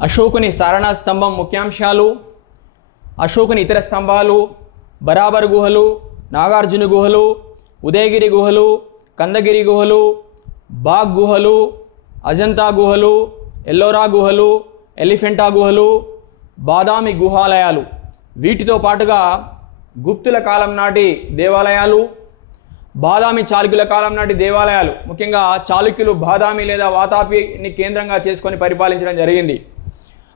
అశోకుని సారణ స్తంభం ముఖ్యాంశాలు అశోకుని ఇతర స్తంభాలు బరాబర్ గుహలు నాగార్జున గుహలు ఉదయగిరి గుహలు కందగిరి గుహలు బాగ్ గుహలు అజంతా గుహలు ఎల్లోరా గుహలు ఎలిఫెంటా గుహలు బాదామి గుహాలయాలు. వీటితో పాటుగా గుప్తుల కాలం నాటి దేవాలయాలు బాదామి చాళుక్యుల కాలం నాటి దేవాలయాలు ముఖ్యంగా చాళుక్యులు బాదామి లేదా వాతాపిని కేంద్రంగా చేసుకొని పరిపాలించడం జరిగింది.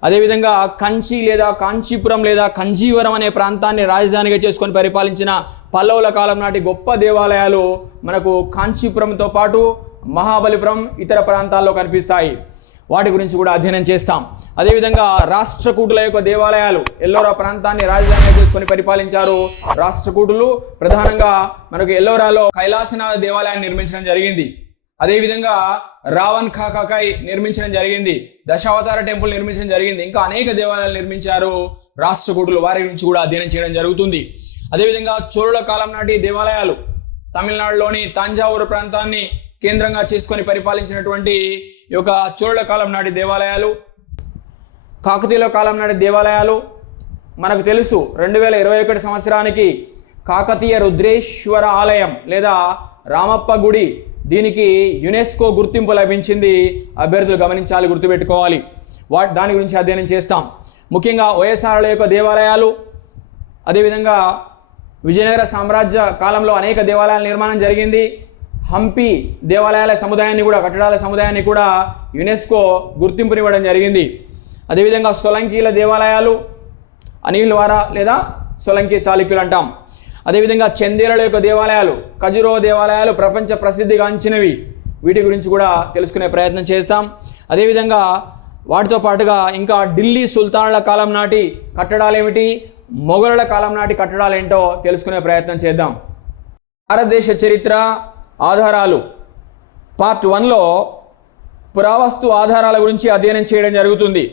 అదేవిధంగా కంచి లేదా కాంచీపురం లేదా కంజీవరం అనే ప్రాంతాన్ని రాజధానిగా చేసుకొని పరిపాలించిన పల్లవుల కాలం నాటి గొప్ప దేవాలయాలు మనకు కాంచీపురంతో పాటు మహాబలిపురం ఇతర ప్రాంతాల్లో కనిపిస్తాయి. వాటి గురించి కూడా అధ్యయనం చేస్తాం. అదేవిధంగా రాష్ట్రకూటుల యొక్క దేవాలయాలు ఎల్లోరా ప్రాంతాన్ని రాజధానిగా చేసుకొని పరిపాలించారు రాష్ట్రకూటులు. ప్రధానంగా మనకు ఎల్లోరాలో కైలాసనాథ దేవాలయాన్ని నిర్మించడం జరిగింది. అదేవిధంగా రావణ్ కాకాకాయ్ నిర్మించడం జరిగింది. దశావతార టెంపుల్ నిర్మించడం జరిగింది. ఇంకా అనేక దేవాలయాలు నిర్మించారు రాష్ట్రకూటులు. వారి గురించి కూడా అధ్యయనం చేయడం జరుగుతుంది. అదేవిధంగా చోళుల కాలం నాటి దేవాలయాలు తమిళనాడులోని తంజావూరు ప్రాంతాన్ని కేంద్రంగా చేసుకొని పరిపాలించినటువంటి ఈ యొక్క చోళ కాలం నాటి దేవాలయాలు కాకతీయుల కాలం నాటి దేవాలయాలు మనకు తెలుసు రెండు వేల ఇరవై ఒకటి సంవత్సరానికి కాకతీయ రుద్రేశ్వర ఆలయం లేదా రామప్ప గుడి దీనికి యునెస్కో గుర్తింపు లభించింది. అభ్యర్థులు గమనించాలి గుర్తుపెట్టుకోవాలి. వాటి దాని గురించి అధ్యయనం చేస్తాం. ముఖ్యంగా వైఎస్ఆర్ల యొక్క దేవాలయాలు అదేవిధంగా విజయనగర సామ్రాజ్య కాలంలో అనేక దేవాలయాల నిర్మాణం జరిగింది. హంపి దేవాలయాల సముదాయాన్ని కూడా కట్టడాల సముదాయాన్ని కూడా యునెస్కో గుర్తింపునివ్వడం జరిగింది. అదేవిధంగా సొలంకీల దేవాలయాలు అనిల్వారా లేదా సొలంకి చాళుక్యులు అంటాం. అదేవిధంగా చందేల యొక్క దేవాలయాలు ఖజురో దేవాలయాలు ప్రపంచ ప్రసిద్ధిగాంచినవి వీటి గురించి కూడా తెలుసుకునే ప్రయత్నం చేస్తాం. అదేవిధంగా వాటితో పాటుగా ఇంకా ఢిల్లీ సుల్తానుల కాలం నాటి కట్టడాలు ఏమిటి మొఘలుల కాలం నాటి కట్టడాలు ఏంటో తెలుసుకునే ప్రయత్నం చేద్దాం. భారతదేశ చరిత్ర ఆధారాలు. పార్ట్ వన్లో పురావస్తు ఆధారాల గురించి అధ్యయనం చేయడం జరుగుతుంది.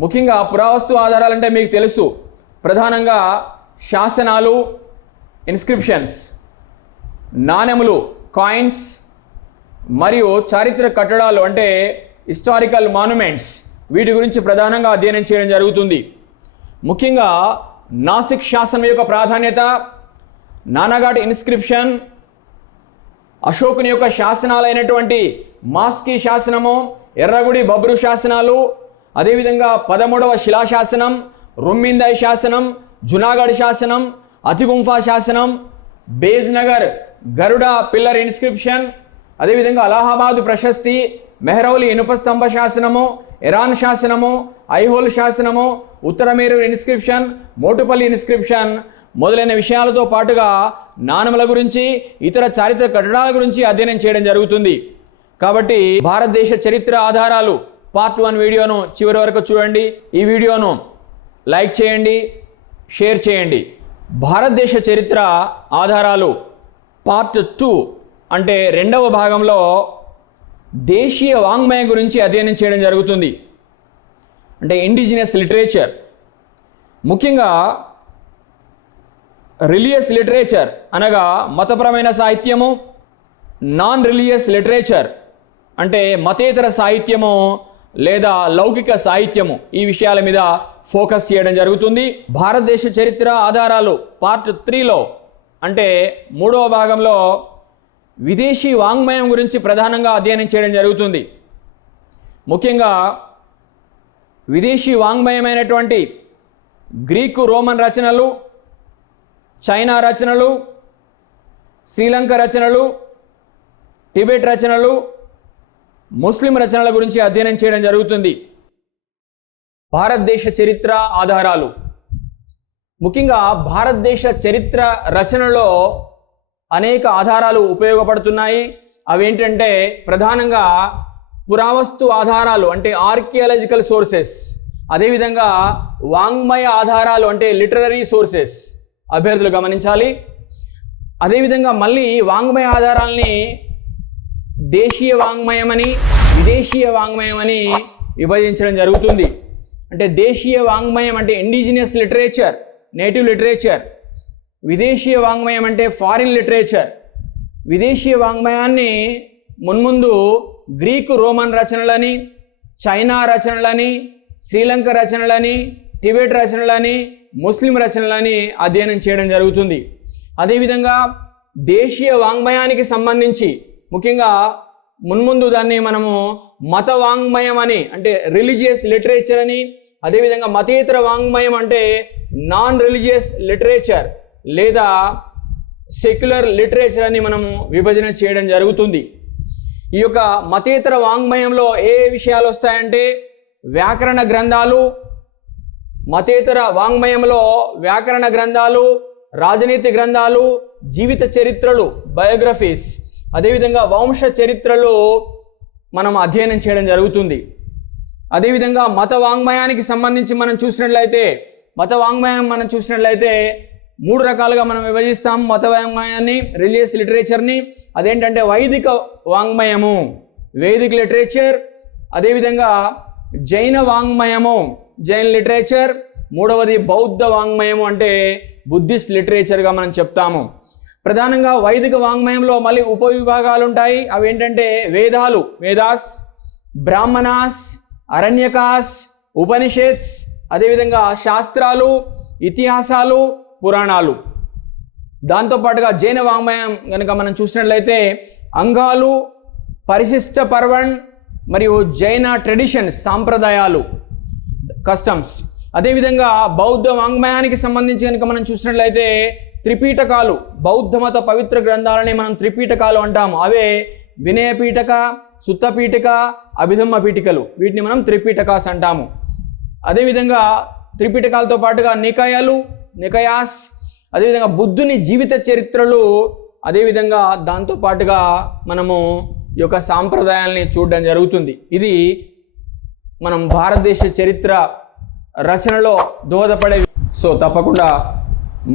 ముఖ్యంగా పురావస్తు ఆధారాలంటే మీకు తెలుసు. ప్రధానంగా శాసనాలు ఇన్స్క్రిప్షన్స్ నాణెములు కాయిన్స్ మరియు చారిత్రక కట్టడాలు అంటే హిస్టారికల్ మాన్యుమెంట్స్ వీటి గురించి ప్రధానంగా అధ్యయనం చేయడం జరుగుతుంది. ముఖ్యంగా నాసిక్ శాసనం యొక్క ప్రాధాన్యత నానాఘాట్ ఇన్స్క్రిప్షన్ అశోకుని యొక్క శాసనాలైనటువంటి మాస్కి శాసనము ఎర్రగుడి బబ్రు శాసనాలు అదేవిధంగా పదమూడవ శిలాశాసనం రొమ్మిందాయ్ శాసనం జునాగఢ్ శాసనం అతిగుంఫా శాసనం బేజ్నగర్ గరుడ పిల్లర్ ఇన్స్క్రిప్షన్ అదేవిధంగా అలహాబాదు ప్రశస్తి మెహరౌలి ఇనుప స్తంభ శాసనము ఇరాన్ శాసనము ఐహోల్ శాసనము ఉత్తరమేరు ఇన్స్క్రిప్షన్ మోటుపల్లి ఇన్స్క్రిప్షన్ మొదలైన విషయాలతో పాటుగా నాణముల గురించి ఇతర చారిత్రక కట్టడాల గురించి అధ్యయనం చేయడం జరుగుతుంది. కాబట్టి భారతదేశ చరిత్ర ఆధారాలు పార్ట్ వన్ వీడియోను చివరి వరకు చూడండి. ఈ వీడియోను లైక్ చేయండి షేర్ చేయండి. భారతదేశ చరిత్ర ఆధారాలు పార్ట్ టూ అంటే రెండవ భాగంలో దేశీయ వాంగ్మయం గురించి అధ్యయనం చేయడం జరుగుతుంది. అంటే ఇండిజినస్ లిటరేచర్ ముఖ్యంగా రిలియస్ లిటరేచర్ అనగా మతపరమైన సాహిత్యము నాన్ రిలియస్ లిటరేచర్ అంటే మతేతర సాహిత్యము లేదా లౌకిక సాహిత్యము ఈ విషయాల మీద ఫోకస్ చేయడం జరుగుతుంది. భారతదేశ చరిత్ర ఆధారాలు పార్ట్ త్రీలో అంటే మూడవ భాగంలో విదేశీ వాంగ్మయం గురించి ప్రధానంగా అధ్యయనం చేయడం జరుగుతుంది. ముఖ్యంగా విదేశీ వాంగ్మయమైనటువంటి గ్రీకు రోమన్ రచనలు చైనా రచనలు శ్రీలంక రచనలు టిబెట్ రచనలు ముస్లిం రచనల గురించి అధ్యయనం చేయడం జరుగుతుంది. భారతదేశ చరిత్ర ఆధారాలు. ముఖ్యంగా భారతదేశ చరిత్ర రచనలో అనేక ఆధారాలు ఉపయోగపడుతున్నాయి. అవేంటంటే ప్రధానంగా పురావస్తు ఆధారాలు అంటే ఆర్కియాలజికల్ సోర్సెస్ అదేవిధంగా వాంగ్మయ ఆధారాలు అంటే లిటరరీ సోర్సెస్ అభ్యర్థులు గమనించాలి. అదేవిధంగా మళ్ళీ వాంగ్మయ ఆధారాల్ని దేశీయ వాంగ్మయం అని విదేశీయ వాంగ్మయం అని విభజించడం జరుగుతుంది. అంటే దేశీయ వాంగ్మయం అంటే ఇండిజినియస్ లిటరేచర్ నేటివ్ లిటరేచర్ విదేశీయ వాంగ్మయం అంటే ఫారిన్ లిటరేచర్. విదేశీయ వాంగ్మయాన్ని మున్ముందు గ్రీకు రోమన్ రచనలని చైనా రచనలని శ్రీలంక రచనలని టిబెట్ రచనలని ముస్లిం రచనలని అధ్యయనం చేయడం జరుగుతుంది. అదేవిధంగా దేశీయ వాంగ్మయానికి సంబంధించి ముఖ్యంగా మున్ముందు దాన్ని మనము మత వాంగ్మయం అని అంటే రిలీజియస్ లిటరేచర్ అని అదేవిధంగా మతేతర వాంగ్మయం అంటే నాన్ రిలీజియస్ లిటరేచర్. లేదా సెక్యులర్ లిటరేచర్ అని మనము విభజన చేయడం జరుగుతుంది. ఈ యొక్క మతేతర వాంగ్మయంలో ఏ విషయాలు వస్తాయంటే వ్యాకరణ గ్రంథాలు మతేతర వాంగ్మయంలో వ్యాకరణ గ్రంథాలు రాజనీతి గ్రంథాలు జీవిత చరిత్రలు బయోగ్రఫీస్ అదేవిధంగా వంశ చరిత్రలు మనం అధ్యయనం చేయడం జరుగుతుంది. అదేవిధంగా మత వాంగ్మయానికి సంబంధించి మనం చూసినట్లయితే మత వాంగ్మయం మనం చూసినట్లయితే మూడు రకాలుగా మనం విభజిస్తాం మత వాంగ్మయాన్ని రిలీజియస్ లిటరేచర్ని అదేంటంటే వైదిక వాంగ్మయము. వేదిక్ లిటరేచర్ అదేవిధంగా జైన వాంగ్మయము. జైన్ లిటరేచర్ మూడవది బౌద్ధ వాంగ్మయము అంటే బుద్ధిస్ట్ లిటరేచర్గా మనం చెప్తాము. ప్రధానంగా వైదిక వాంగ్మయంలో మళ్ళీ ఉపవిభాగాలు ఉంటాయి అవి ఏంటంటే వేదాలు వేదాస్ బ్రాహ్మణాస్ అరణ్యకాస్ ఉపనిషత్స్ అదేవిధంగా శాస్త్రాలు ఇతిహాసాలు పురాణాలు. దాంతోపాటుగా జైన వాంగ్మయం కనుక మనం చూసినట్లయితే అంగాలు పరిశిష్ట పర్వణ్ మరియు జైన ట్రెడిషన్ సాంప్రదాయాలు కస్టమ్స్. అదేవిధంగా బౌద్ధ వాంగ్మయానికి సంబంధించి కనుక మనం చూసినట్లయితే త్రిపీఠకాలు బౌద్ధ మత పవిత్ర గ్రంథాలని మనం త్రిపీఠకాలు అంటాము. అవే వినయ పీఠక సుత్త అభిధమ్మ పీఠికలు. వీటిని మనం త్రిపీఠకాస్ అంటాము. అదేవిధంగా త్రిపీఠకాలతో పాటుగా నికాయాలు నికయాస్ అదేవిధంగా బుద్ధుని జీవిత చరిత్రలు అదేవిధంగా దాంతో పాటుగా మనము ఈ యొక్క సాంప్రదాయాల్ని చూడడం జరుగుతుంది. ఇది మనం భారతదేశ చరిత్ర రచనలో దోహదపడే సో తప్పకుండా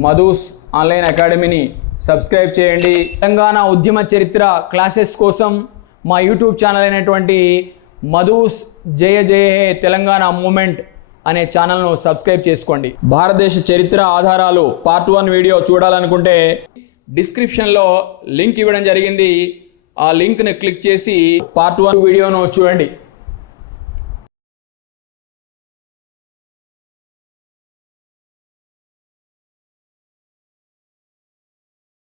మధుస్ ఆన్లైన్ అకాడమీని సబ్స్క్రైబ్ చేయండి. తెలంగాణ ఉద్యమ చరిత్ర క్లాసెస్ కోసం మా యూట్యూబ్ ఛానల్ అయినటువంటి మధుస్ జయ జయ హే తెలంగాణ మూమెంట్ అనే ఛానల్ను సబ్స్క్రైబ్ చేసుకోండి. భారతదేశ చరిత్ర ఆధారాలు పార్ట్ వన్ వీడియో చూడాలనుకుంటే డిస్క్రిప్షన్లో లింక్ ఇవ్వడం జరిగింది. ఆ లింక్ని క్లిక్ చేసి పార్ట్ వన్ వీడియోను చూడండి.